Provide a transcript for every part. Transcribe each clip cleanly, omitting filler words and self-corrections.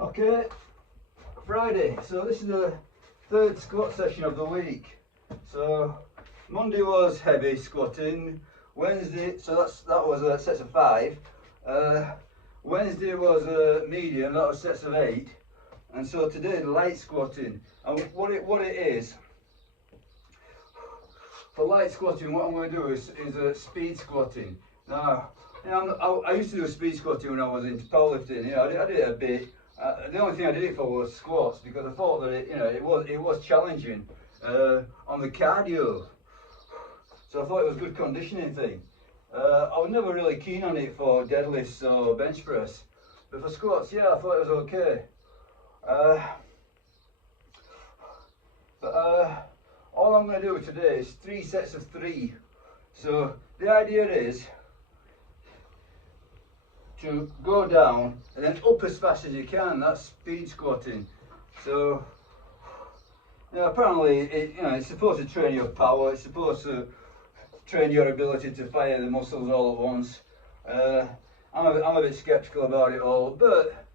Okay, Friday. So this is the third squat session of the week. So Monday was heavy squatting. Wednesday, so that was sets of 5. Wednesday was medium. That was sets of 8. And so today the light squatting. And what it is for light squatting, what I'm going to do is speed squatting. Now, you know, I used to do speed squatting when I was into powerlifting. You know, I did it a bit. The only thing I did it for was squats because I thought that it was challenging on the cardio. So I thought it was a good conditioning thing. I was never really keen on it for deadlifts or bench press, but for squats, yeah, I thought it was okay. All I'm going to do today is 3 sets of 3. So the idea is to go down and then up as fast as you can. That's speed squatting. So apparently it's supposed to train your power. It's supposed to train your ability to fire the muscles all at once. I'm a bit skeptical about it all, but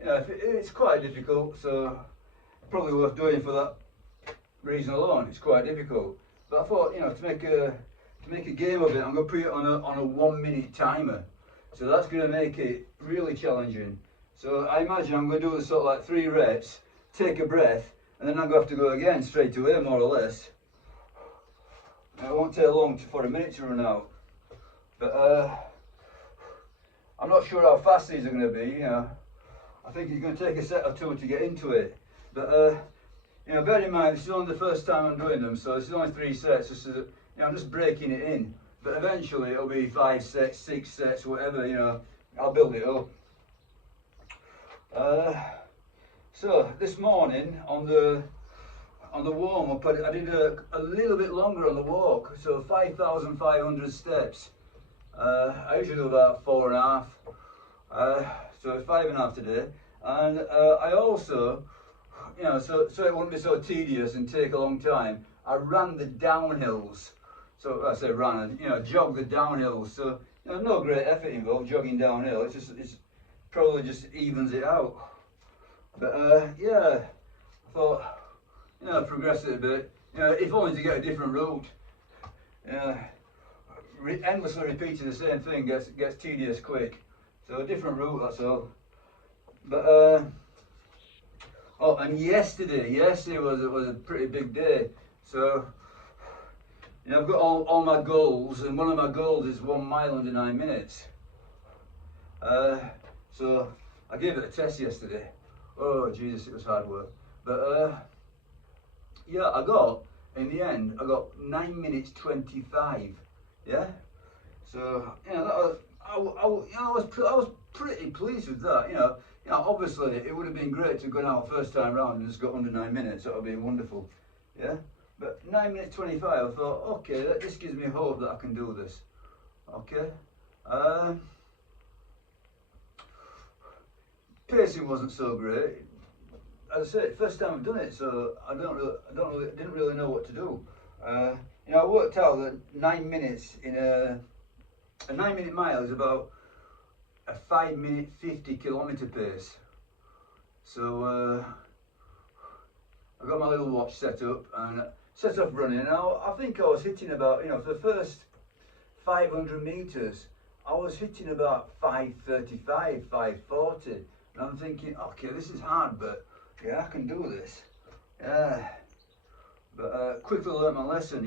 it's quite difficult. So probably worth doing for that reason alone. It's quite difficult, but I thought to make a game of it, I'm going to put it on a 1-minute timer. So that's going to make it really challenging. So I imagine I'm going to do sort of like 3 reps, take a breath, and then I'm going to have to go again straight away, more or less. It won't take long for a minute to run out. But I'm not sure how fast these are going to be. I think it's going to take a set or 2 to get into it. But bear in mind, this is only the first time I'm doing them, so this is only 3 sets. Just I'm just breaking it in. But eventually it'll be 5 sets, 6 sets, whatever. I'll build it up. So this morning on the warm up, I did a little bit longer on the walk, so 5,500 steps. I usually do about 4.5, so 5.5 today. And I also, so it wouldn't be so tedious and take a long time, I ran the downhills. So I say ran, jog the downhills. So no great effort involved jogging downhill. It's probably just evens it out. But yeah, I thought progress it a bit. If only to get a different route. Endlessly repeating the same thing gets tedious quick. So a different route, that's all. But oh, and yesterday was a pretty big day. So I've got all my goals, and one of my goals is 1 mile under 9 minutes. So I gave it a test yesterday. Oh Jesus, it was hard work. But yeah, in the end, I got 9 minutes 25. Yeah. So I was pretty pleased with that. Obviously it would have been great to go out first time round and just got under 9 minutes. That would have been wonderful. Yeah. But 9 minutes 25, I thought, okay, this gives me hope that I can do this. Okay. Pacing wasn't so great. As I say, first time I've done it, so I didn't really know what to do. I worked out that 9 minutes in a 9-minute mile is about a 5-minute 50-kilometer pace. So I got my little watch set up and set off running. Now I think I was hitting about, for the first 500 meters, I was hitting about 5:35, 5:40, and I'm thinking, okay, this is hard, but yeah, I can do this. Yeah, but quickly learned my lesson.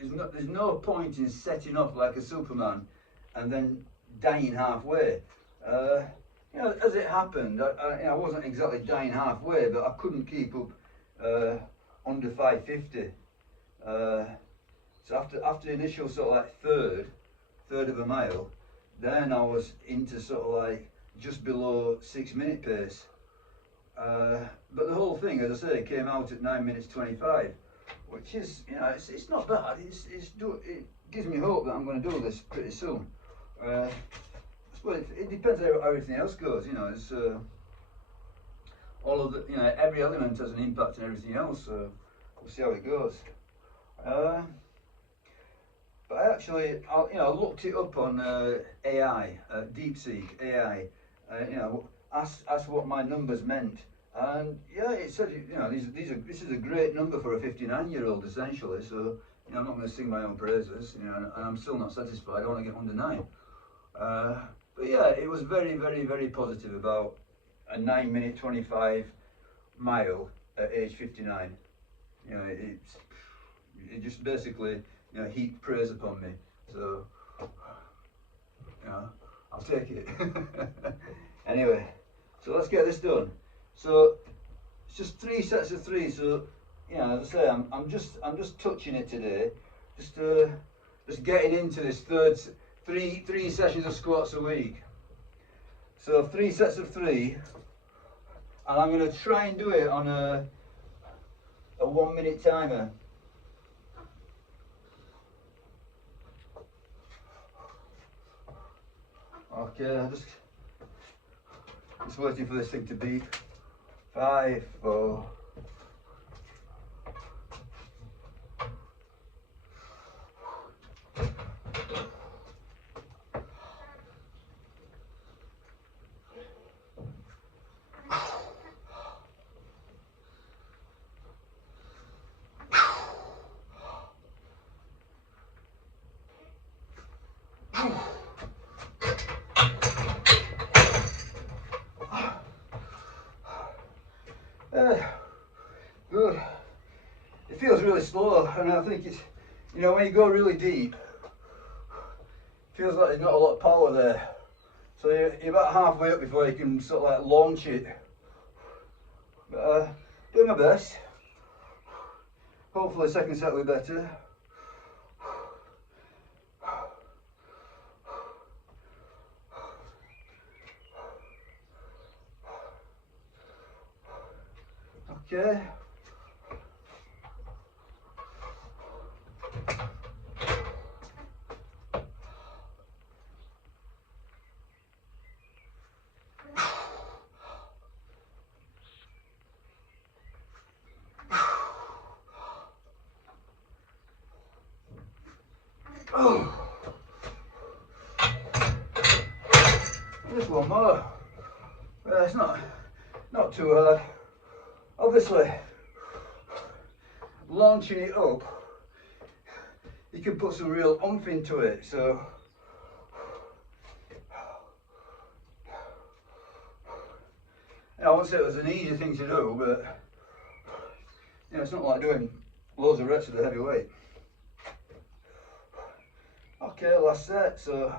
There's no point in setting off like a Superman and then dying halfway. As it happened, I wasn't exactly dying halfway, but I couldn't keep up under 5:50. So after the initial sort of like third of a mile, then I was into sort of like just below 6-minute pace. But the whole thing, as I say, came out at 9 minutes 25, which is, it's not bad. It gives me hope that I'm going to do this pretty soon. I suppose it depends how everything else goes. It's all of the, every element has an impact on everything else. So we'll see how it goes. But I actually, I looked it up on AI, DeepSeek AI. asked what my numbers meant, and yeah, it said, you know, this is a great number for a 59-year-old essentially. So, you know, I'm not going to sing my own praises, you know, and I'm still not satisfied. I want to get under 9. But yeah, it was very, very, very positive about a 9-minute 25 mile at age 59. You know, it just basically, you know, heaped praise upon me. So, you know, I'll take it. Anyway, so let's get this done. So it's just 3 sets of 3. So, you know, as I say, I'm just touching it today, just getting into this three sessions of squats a week. So 3 sets of 3, and I'm going to try and do it on a 1-minute timer. Okay, I'm just waiting for this thing to beep. 5, 4. Good. It feels really slow, and I think it's, you know, when you go really deep, it feels like there's not a lot of power there. So you're about halfway up before you can sort of like launch it. But doing my best. Hopefully the second set will be better. Okay. Oh. Just one more. It's not too hard. Obviously, launching it up, you can put some real oomph into it. So, you know, I won't say it was an easy thing to do, but you know, it's not like doing loads of reps with a heavy weight. Okay, last set. So.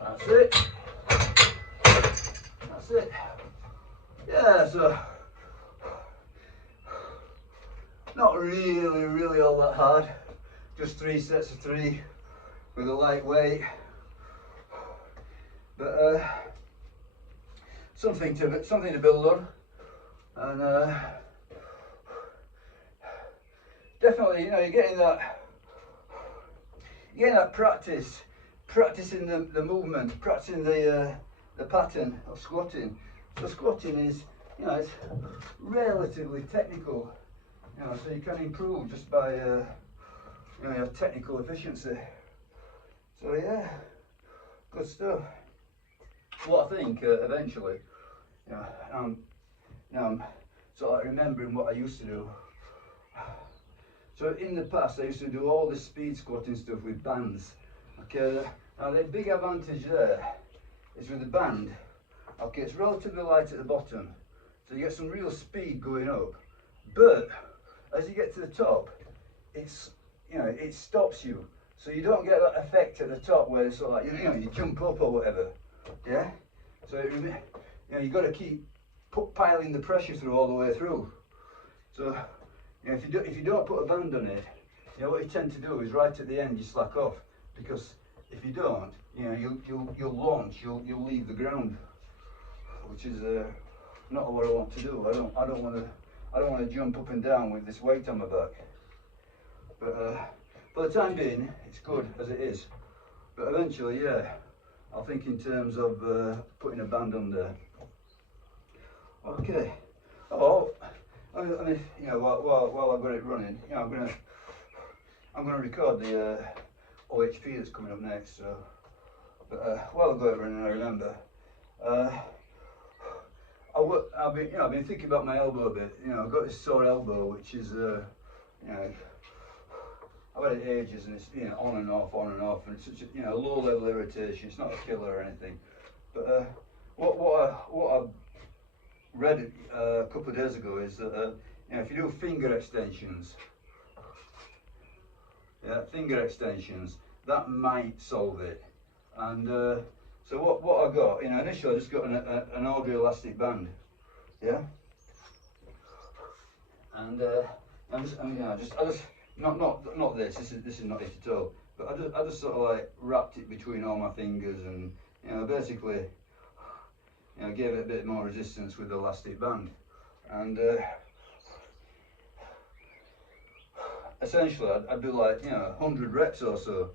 That's it. That's it. Yeah, so not really all that hard. Just 3 sets of 3 with a light weight. But something to build on, and definitely, you know, you're getting that practice. Practicing the movement, practicing the pattern of squatting. So squatting is, you know, it's relatively technical, you know, so you can improve just by you know, your technical efficiency. So yeah, good stuff. What I think eventually, you know, I'm sort of remembering what I used to do. So in the past, I used to do all this speed squatting stuff with bands. Okay, now the big advantage there is with the band. Okay, it's relatively light at the bottom, so you get some real speed going up. But as you get to the top, it's, you know, it stops you, so you don't get that effect at the top where it's sort of like, you know, you jump up or whatever. Yeah. So you know, you got to keep piling the pressure through all the way through. So, you know, if you don't put a band on it, you know, what you tend to do is right at the end you slack off, because if you don't, you know, you'll launch, you'll leave the ground, which is not what I want to do. I don't want to jump up and down with this weight on my back. But for the time being, it's good as it is. But eventually, yeah, I'll think in terms of putting a band on there. Okay. Oh, I mean, you know, while I've got it running, you know, I'm gonna record the OHP that's coming up next. So, but while I've got it running, I remember. I've been thinking about my elbow a bit. You know, I've got this sore elbow, which is, you know, I've had it ages, and it's, you know, on and off, and it's such a, you know, low level irritation. It's not a killer or anything. But what I read a couple of days ago is that you know, if you do finger extensions, that might solve it. And so what I got, you know, initially I just got an ordinary elastic band, yeah, and I just not this. This is not it at all. But I just sort of like wrapped it between all my fingers, and you know, basically, you know, gave it a bit more resistance with the elastic band, and essentially I'd do like, you know, 100 reps or so,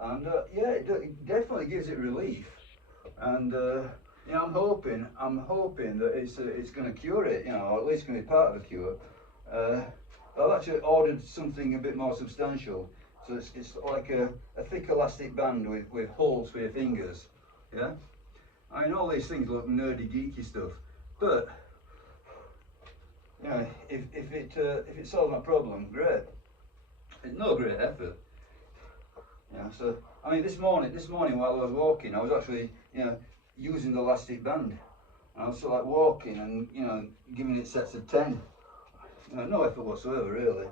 and yeah, it definitely gives it relief, and you know, I'm hoping that it's going to cure it, you know, or at least going to be part of the cure. I've actually ordered something a bit more substantial, so it's like a thick elastic band with holes for your fingers, yeah. I mean, all these things look nerdy, geeky stuff, but you know, if it solves my problem, great. It's no great effort. Yeah, so I mean, this morning while I was walking, I was actually, you know, using the elastic band, and I was sort of like walking and, you know, giving it sets of 10. You know, no effort whatsoever, really.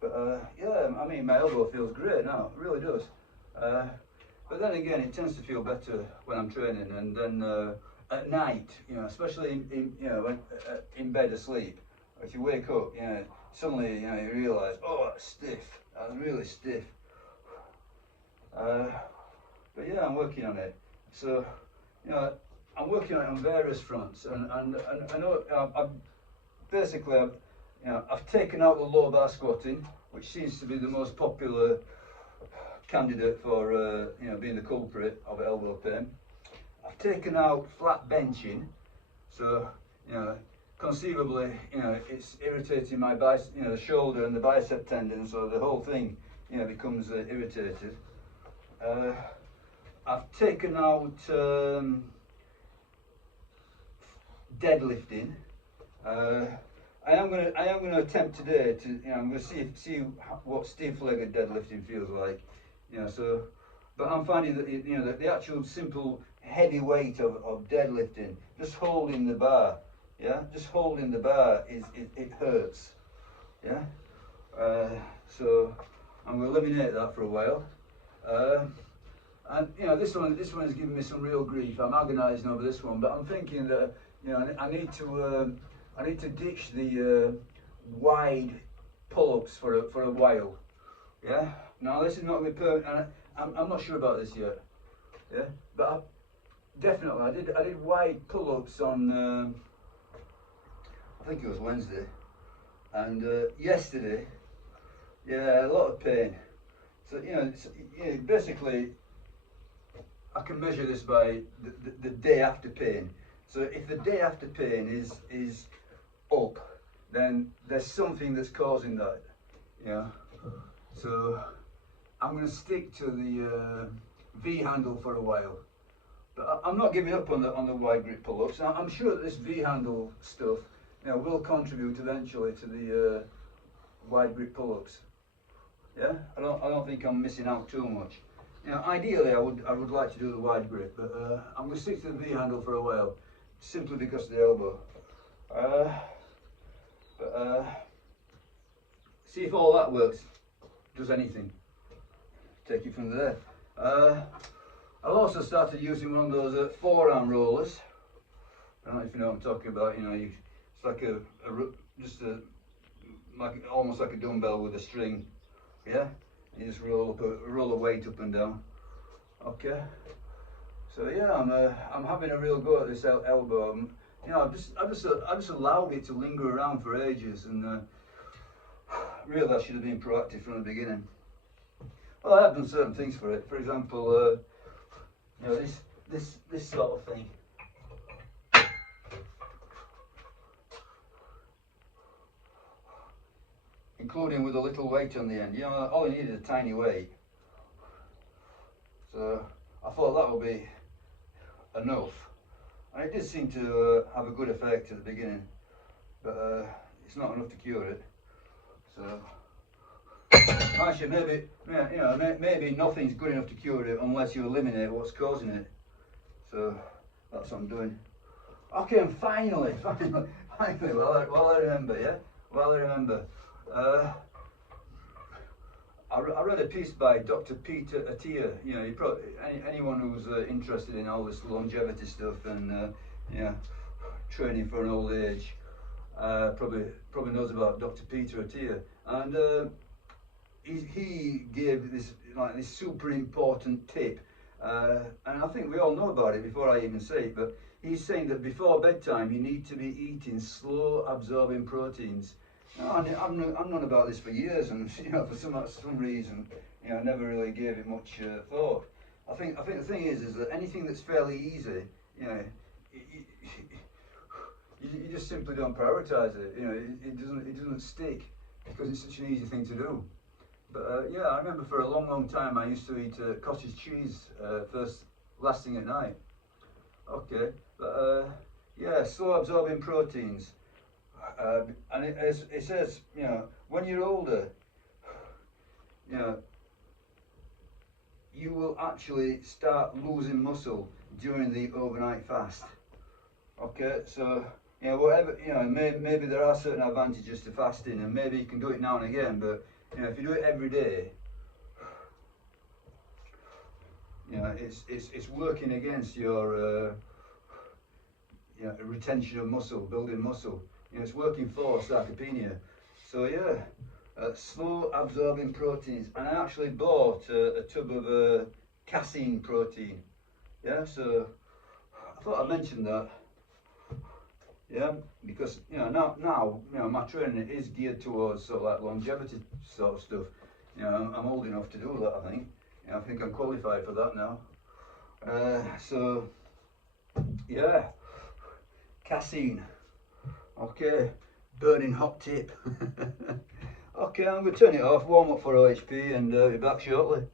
But yeah, I mean, my elbow feels great now, it really does. But then again, it tends to feel better when I'm training, and then at night, you know, especially in you know, in bed asleep, if you wake up, you know, suddenly, you know, you realise, oh, that's stiff. That's really stiff. But yeah, I'm working on it. So, you know, I'm working on it on various fronts, and I know I've taken out the low bar squatting, which seems to be the most popular candidate for you know, being the culprit of elbow pain. I've taken out flat benching, so you know, conceivably, you know, it's irritating my you know, the shoulder and the bicep tendon, so the whole thing, you know, becomes irritated. I've taken out deadlifting. I am going to attempt today to, you know, I'm going to see what stiff-legged deadlifting feels like, you know. So, but I'm finding that, you know, the actual simple heavy weight of deadlifting, just holding the bar, yeah, just holding the bar it hurts, yeah. So I'm going to eliminate that for a while. And you know, this one is giving me some real grief. I'm agonising over this one, but I'm thinking that, you know, I need to ditch the wide pull-ups for a while. Yeah. Now this is not going to be permanent. I'm not sure about this yet. Yeah. But definitely, I did wide pull-ups on I think it was Wednesday, and yesterday, yeah, a lot of pain. So you know, basically, I can measure this by the day after pain. So if the day after pain is up, then there's something that's causing that, yeah. So I'm going to stick to the V handle for a while, but I'm not giving up on the wide grip pull-ups. I'm sure that this V handle stuff, you know, will contribute eventually to the wide grip pull-ups. Yeah, I don't think I'm missing out too much. You know, ideally I would like to do the wide grip, but I'm going to stick to the V handle for a while, simply because of the elbow. See if all that works, does anything. Take it from there. I've also started using one of those forearm rollers. I don't know if you know what I'm talking about. You know, it's like almost like a dumbbell with a string. Yeah, you just roll a weight up and down. Okay. So yeah, I'm having a real go at this elbow. you know, I just allowed it to linger around for ages, and really I should have been proactive from the beginning. Well, I have done certain things for it. For example, you know, this sort of thing. Including with a little weight on the end. You know, all you need is a tiny weight. So I thought that would be enough. And it did seem to have a good effect at the beginning, but it's not enough to cure it. So actually, maybe, you know, maybe nothing's good enough to cure it unless you eliminate what's causing it. So that's what I'm doing. Okay, and finally, while I remember, yeah, while I remember, I read a piece by Dr. Peter Attia. You know, anyone who's interested in all this longevity stuff and training for an old age, probably knows about Dr. Peter Attia. And he gave this super important tip, and I think we all know about it before I even say it. But he's saying that before bedtime you need to be eating slow absorbing proteins. I've known about this for years, and you know, for some reason, you know, I never really gave it much thought. I think the thing is that anything that's fairly easy, you know, you just simply don't prioritise it. You know, it doesn't stick because it's such an easy thing to do. But yeah, I remember for a long time I used to eat cottage cheese last thing at night. Okay, but yeah, slow absorbing proteins. And it says, you know, when you're older, you know, you will actually start losing muscle during the overnight fast. Okay, so, you know, whatever, you know, maybe there are certain advantages to fasting, and maybe you can do it now and again, but, you know, if you do it every day, you know, it's working against your you know, retention of muscle, building muscle. You know, it's working for sarcopenia. So yeah, slow absorbing proteins. And I actually bought a tub of casein protein. Yeah, so I thought I'd mention that. Yeah, because you know now you know my training is geared towards sort of like longevity sort of stuff. You know, I'm old enough to do that. I think. You know, I think I'm qualified for that now. So yeah, casein. Okay, burning hot tip. Okay, I'm going to turn it off, warm up for OHP, and be back shortly.